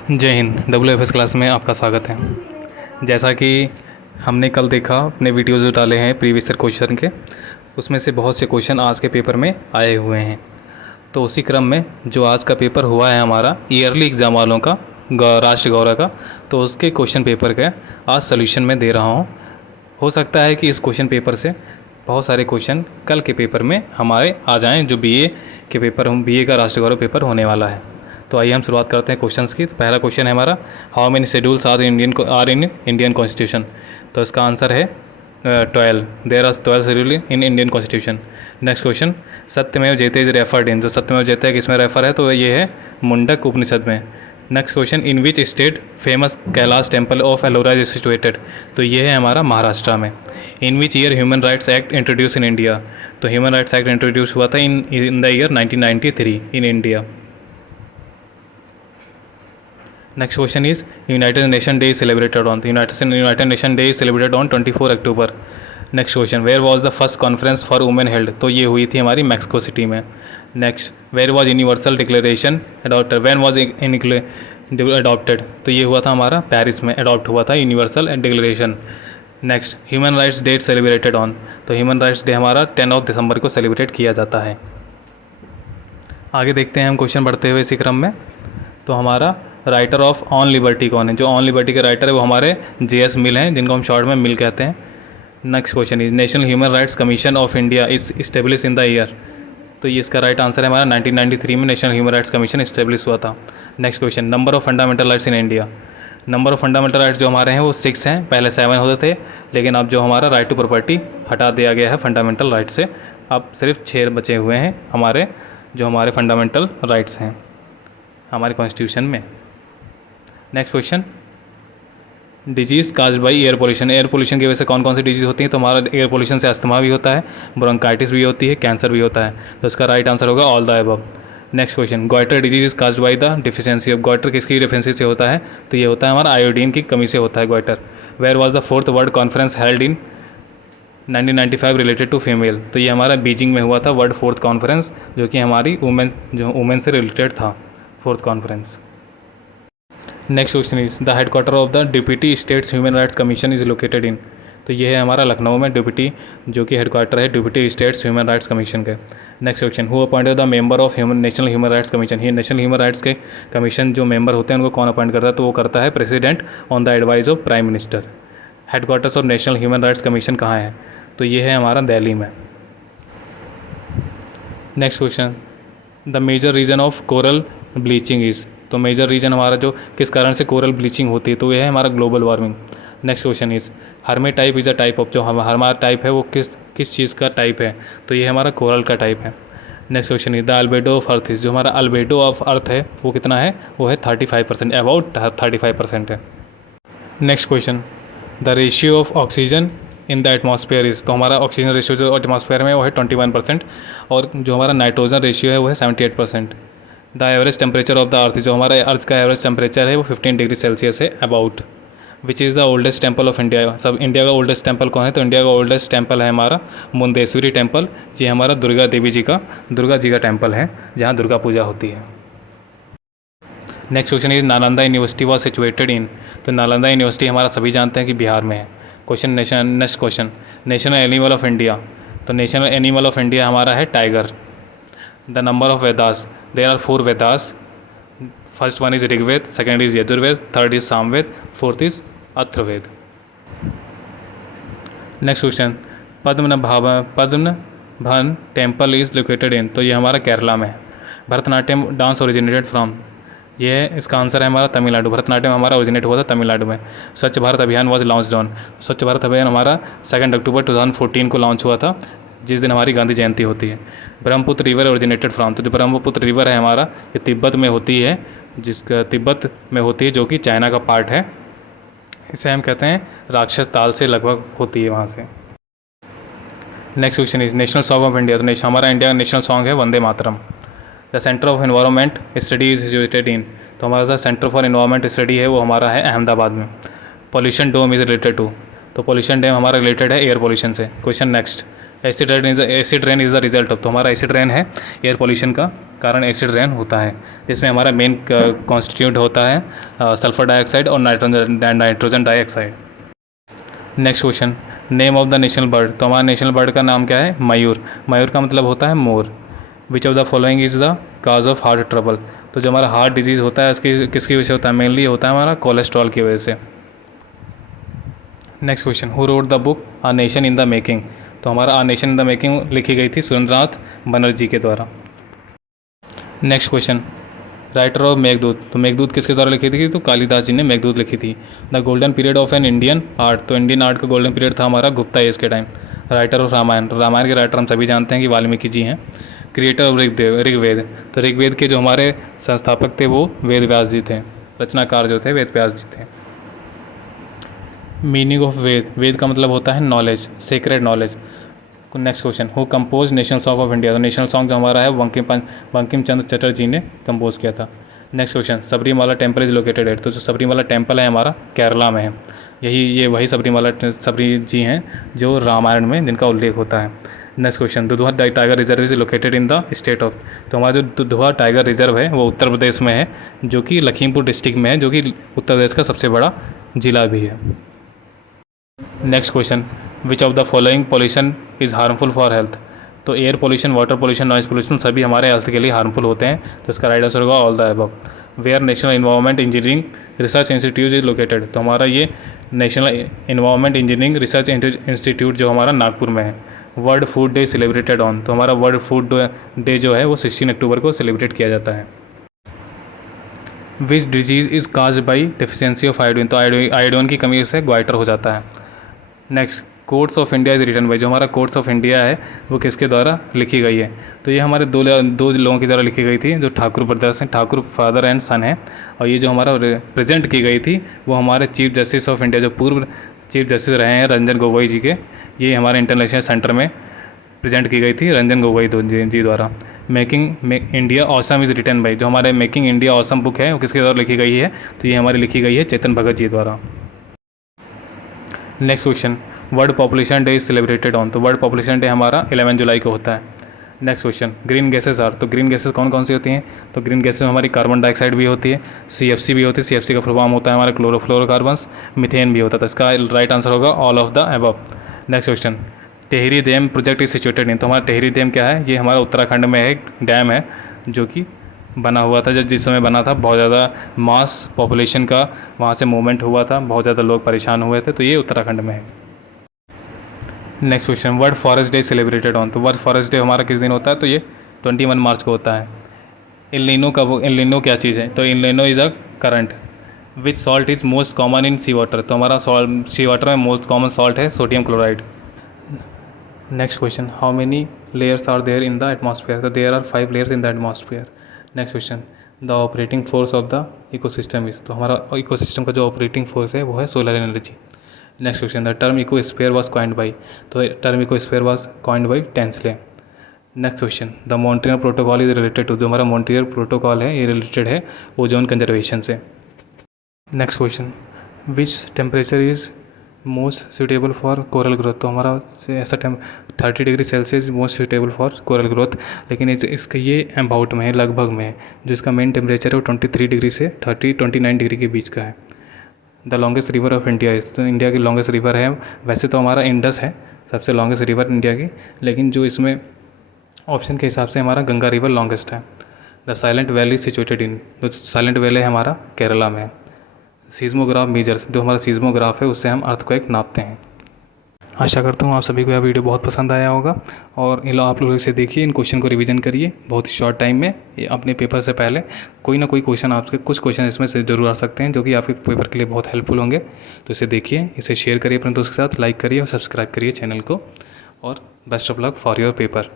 जय Hind. WFS class में आपका स्वागत है। जैसा कि हमने कल देखा, अपने वीडियोज़ जो डाले हैं प्रीवियस ईयर क्वेश्चन के, उसमें से बहुत से क्वेश्चन आज के पेपर में आए हुए हैं। तो उसी क्रम में जो आज का पेपर हुआ है हमारा ईयरली एग्ज़ाम वालों का, राष्ट्र गौरव का, तो उसके क्वेश्चन पेपर का आज सोल्यूशन में दे रहा हूँ। हो सकता है कि इस क्वेश्चन पेपर से बहुत सारे क्वेश्चन कल के पेपर में हमारे आ जाएँ, जो BA के पेपर, BA का राष्ट्र गौरव पेपर होने वाला है। तो आइए हम शुरुआत करते हैं क्वेश्चंस की। तो पहला क्वेश्चन है हमारा, how many schedules are in Indian constitution. तो इसका आंसर है 12। There are 12 schedule in Indian constitution. Next question, Satyameva Jayate is referred in. जो सत्यमेव जयते किसमें रेफर है, तो ये है मुंडक उपनिषद में। Next question, in which state famous Kailash temple of Ellora is situated. तो ये है हमारा महाराष्ट्र में। In which year human rights act introduce in India. तो ह्यूमन राइट्स एक्ट इंट्रोड्यूस हुआ था in the year 1993 in India. Next question is, United Nation Day is celebrated on. United Nation Day is celebrated on 24 October. Next question, where was the first conference for women held? तो ये हुई थी हमारी Mexico city में। Next, where was Universal Declaration adopted? When was adopted? तो ये हुआ था हमारा पेरिस में, अडॉप्ट हुआ था universal declaration. Next, human rights date celebrated on. तो ह्यूमन राइट्स डे हमारा 10 दिसंबर को सेलिब्रेट किया जाता है। आगे देखते हैं हम क्वेश्चन बढ़ते हुए इसी क्रम में। तो हमारा राइटर ऑफ ऑन लिबर्टी कौन है। जो ऑन लिबर्टी के राइटर है वो हमारे JS मिल हैं, जिनको हम शॉर्ट में मिल कहते हैं। Next question is, national human rights commission of India is establish in the year. तो ये इसका राइट आंसर है हमारा 1993 में national human rights commission establish हुआ था। Next question, number of fundamental rights in India. Number of fundamental rights जो हमारे हैं वो 6 हैं। पहले 7 होते थे, लेकिन अब जो हमारा राइट टू प्रॉपर्टी हटा दिया गया है फंडामेंटल राइट से, अब सिर्फ 6 बचे हुए हैं हमारे, जो हमारे फंडामेंटल राइट्स हैं हमारे कॉन्स्टिट्यूशन में। Next question, disease caused by air pollution. Air pollution की वजह से कौन कौन सी डिजीज़ होती हैं। तो हमारा एयर पोल्यूशन से अस्थमा भी होता है, ब्रोंकाइटिस भी होती है, कैंसर भी होता है। तो इसका राइट आंसर होगा all the above. Next question, goitre disease is caused by the deficiency of. Goitre किसकी डिफिशियंसी से होता है, तो ये होता है हमारा आयोडीन की कमी से होता है goitre. Where was the 4th world conference held in 1995 related to female. तो ये हमारा बीजिंग में हुआ था वर्ल्ड 4th कॉन्फ्रेंस, जो कि हमारी वुमेन से रिलेटेड था 4th conference. Next question is, the headquarter of the deputy states human rights commission is located in. तो ये है हमारा लखनऊ में डिप्टी, जो कि हेडक्वार्टर है deputy states human rights commission के। Next question, who appointed the member of national human rights commission. ये नेशनल ह्यूमन राइट्स के कमीशन जो मेंबर होते हैं उनको कौन अपॉइंट करता है, तो वो करता है president on the advice of prime minister. Headquarters of national human rights commission कहाँ है, तो ये है हमारा दिल्ली में। Next question, the major reason of coral bleaching is. तो मेजर रीजन हमारा जो किस कारण से कोरल ब्लीचिंग होती है, तो ये है हमारा global warming. Next question is, hermit type is a type of. जो हमारा टाइप है वो किस चीज़ का टाइप है, तो ये हमारा कोरल का टाइप है। Next question is, the albedo of earth is. जो हमारा अल्बेडो ऑफ अर्थ है वो कितना है, वो है 35%, अबाउट 35% है। Next question, the ratio of oxygen in the atmosphere is. तो हमारा ऑक्सीजन रेशियो जो एटमॉस्फेयर में वो है 21%, और जो हमारा नाइट्रोजन रेशियो है वो है 78%। The average temperature of the earth, जो हमारा अर्थ का एवरेज टेम्परेचर है वो 15 डिग्री सेल्सियस है about. Which is the oldest temple of India. सब इंडिया का ओल्डेस्ट टेम्पल कौन है, तो इंडिया का ओल्डेस्ट टेम्पल है हमारा मुंदेश्वरी टेम्पल। ये हमारा दुर्गा जी का टेम्पल है, जहाँ दुर्गा पूजा होती है। Next question is, Nalanda university was situated in. तो नालंदा यूनिवर्सिटी हमारा सभी जानते हैं कि बिहार में है। Question next question, national animal of India. तो नेशनल एनिमल ऑफ इंडिया हमारा है tiger. The number of Vedas, there are 4 Vedas. First one is Rigveda, second is Yajurveda, third is Samaveda, fourth is Atharvaveda. Next question, Padmanabhan temple is located in. तो ये हमारा केरला में है। Bharatanatyam dance originated from. ये है, इसका आंसर है हमारा तमिलनाडु। भरतनाट्यम हमारा ओरिजिनेट हुआ था तमिलनाडु में। स्वच्छ भारत अभियान वॉज लॉन्च ऑन। स्वच्छ भारत अभियान हमारा 2 अक्टूबर 2014 को लॉन्च हुआ था, जिस दिन हमारी गांधी जयंती होती है। Brahmaputra river originated from. तो जो ब्रह्मपुत्र रिवर है हमारा, ये तिब्बत में होती है, तिब्बत में होती है, जो कि चाइना का पार्ट है। इसे हम कहते हैं राक्षस ताल से लगभग होती है वहाँ से। Next question is, national song of India. तो हमारा इंडिया का नेशनल सॉन्ग है Vande Mataram. The centre of environment study is situated in. तो हमारा सेंटर फॉर एनवायरनमेंट स्टडी है वो हमारा है अहमदाबाद में। Pollution dome is related to. तो पॉल्यूशन डैम हमारा रिलेटेड है एयर पॉल्यूशन से। Question next, acid rain is the result of, तो हमारा एसिड रेन है एयर पोल्यूशन का कारण एसिड रेन होता है, जिसमें हमारा मेन कॉन्स्टिट्यूट होता है सल्फर डाइऑक्साइड और nitrogen dioxide. Next question, name of the national bird, तो हमारा नेशनल बर्ड का नाम क्या है? मयूर। मयूर का मतलब होता है मोर। Which of the following is the cause of heart trouble, तो जो हमारा हार्ट डिजीज़ होता है इसकी किसकी वजह से होता है? मेनली होता है हमारा कोलेस्ट्रॉल की वजह से। Next question, who wrote the book a nation in the making, तो हमारा a nation in the making लिखी गई थी सुरेंद्रनाथ बनर्जी के द्वारा। Next question, writer of Meghdoot, तो मेघदूत किसके द्वारा लिखी थी? तो कालिदास जी ने मेघदूत लिखी थी। The golden period of an Indian art, तो इंडियन आर्ट का गोल्डन पीरियड था हमारा गुप्ता एज के टाइम। राइटर ऑफ रामायण, तो रामायण के राइटर हम सभी जानते हैं कि वाल्मीकि जी हैं। क्रिएटर ऑफ ऋग्वेद, तो ऋग्वेद के जो हमारे संस्थापक थे वो वेद व्यास जी थे, रचनाकार जो थे वेद व्यास जी थे। मीनिंग ऑफ वेद, वेद का मतलब होता है knowledge, sacred knowledge. Next question, who compose national song of India, तो नेशनल सॉन्ग जो हमारा है बंकिम चंद्र चटर्जी ने कंपोज किया था। Next question, Sabarimala temple is located at, तो जो सबरीमाला टेम्पल है हमारा केरला में है। ये वही सबरी जी हैं जो रामायण में जिनका उल्लेख होता है। Next question, Dudhwa tiger reserve is located in the state of, तो हमारा जो दुधवा टाइगर रिजर्व है वो उत्तर प्रदेश में है, जो कि लखीमपुर डिस्ट्रिक्ट में है, जो कि उत्तर प्रदेश का सबसे बड़ा जिला भी है। Next question, which of the following pollution is harmful for health, तो air pollution, water pollution, noise pollution सभी हमारे हेल्थ के लिए हार्मफुल होते हैं, तो इसका राइट आंसर होगा all the above. Where national environment engineering research institute is located, तो हमारा ये national environment engineering research institute जो हमारा नागपुर में है। World food day celebrated on, तो हमारा वर्ल्ड फूड डे जो है वो 16 अक्टूबर को सेलिब्रेट किया जाता है। Which disease is caused by deficiency of iodine, तो आयोडीन की कमी से ग्वाइटर हो जाता है। Next, courts of India is written by, जो हमारा कोर्ट्स ऑफ इंडिया है वो किसके द्वारा लिखी गई है? तो ये हमारे दो लोगों की द्वारा लिखी गई थी, जो ठाकुर ब्रदर्स हैं, ठाकुर फादर एंड सन है। और ये जो हमारा प्रेजेंट की गई थी वो हमारे चीफ जस्टिस ऑफ इंडिया, जो पूर्व चीफ जस्टिस रहे हैं रंजन गोगोई जी के, ये हमारे इंटरनेशनल सेंटर में प्रेजेंट की गई थी रंजन गोगोई जी द्वारा। Making India awesome is written by, जो हमारे मेकिंग इंडिया ऑसम बुक है वो किसके द्वारा लिखी गई है? तो ये हमारी लिखी गई है चेतन भगत जी द्वारा। Next question, world population day is celebrated on, तो वर्ल्ड पॉपुलेशन डे हमारा 11 जुलाई को होता है। Next question, green gases are, तो ग्रीन गैसेस कौन कौन सी होती हैं? तो ग्रीन गैसेस में हमारी कार्बन डाइऑक्साइड भी होती है, CFC भी होती है, CFC का फुल फॉर्म होता है हमारा क्लोरोफ्लोरोकार्बन्स, मीथेन भी होता है, तो इसका राइट आंसर होगा all of the above. Next question, Tehri dam project is situated in, तो हमारा टेहरी डैम क्या है? ये हमारा उत्तराखंड में एक डैम है जो कि बना हुआ था, जिस समय बना था बहुत ज़्यादा मास पॉपुलेशन का वहाँ से मूवमेंट हुआ था, बहुत ज़्यादा लोग परेशान हुए थे, तो ये उत्तराखंड में है। Next question, world forest day celebrated on, तो वर्ल्ड फॉरेस्ट डे हमारा किस दिन होता है? तो ये 21 मार्च को होता है। एल नीनो क्या चीज़ है? तो El Nino is a current. Which salt is most common in sea water, तो हमारा सी वाटर में मोस्ट कॉमन सॉल्ट है sodium chloride. Next question, how many layers are there in the atmosphere, तो there are 5 layers in the atmosphere. Next question, the operating force of the ecosystem is, तो हमारा ecosystem का जो operating force है वो है solar energy. Next question, the term ecosphere was coined by, तो term ecosphere was coined by Tansley. Next question, the Montreal protocol is related to, जो हमारा मॉन्ट्रियल प्रोटोकॉल है ये रिलेटेड है ओजोन कंजर्वेशन से। Next question, which temperature is most suitable for coral growth, तो हमारा ऐसा 30 degree Celsius most suitable for coral growth, लेकिन इसका ये अबाउट में है, लगभग में है, जो इसका मेन टेम्परेचर है वो 23 डिग्री से 29 डिग्री के बीच का है। The longest river of India is, तो इंडिया की लॉन्गेस्ट रिवर है, वैसे तो हमारा इंडस है सबसे लॉन्गेस्ट रिवर इंडिया की, लेकिन जो इसमें ऑप्शन के हिसाब से हमारा गंगा रिवर लॉन्गेस्ट है। The silent valley situated in, जो साइलेंट वैली है हमारा केरला में है। सीज़मोग्राफ मेजर्स, जो हमारा सीज़मोग्राफ है उससे हम अर्थक्वेक नापते हैं। आशा करता हूँ आप सभी को यह वीडियो बहुत पसंद आया होगा, और आप लोग इसे देखिए, इन क्वेश्चन को रिवीजन करिए बहुत ही शॉर्ट टाइम में। अपने पेपर से पहले कोई ना कोई क्वेश्चन आपके, कुछ क्वेश्चन इसमें से जरूर आ सकते हैं जो कि आपके पेपर के लिए बहुत हेल्पफुल होंगे। तो इसे देखिए, इसे शेयर करिए अपने दोस्त के साथ, लाइक करिए और सब्सक्राइब करिए चैनल को, और best of luck for your paper.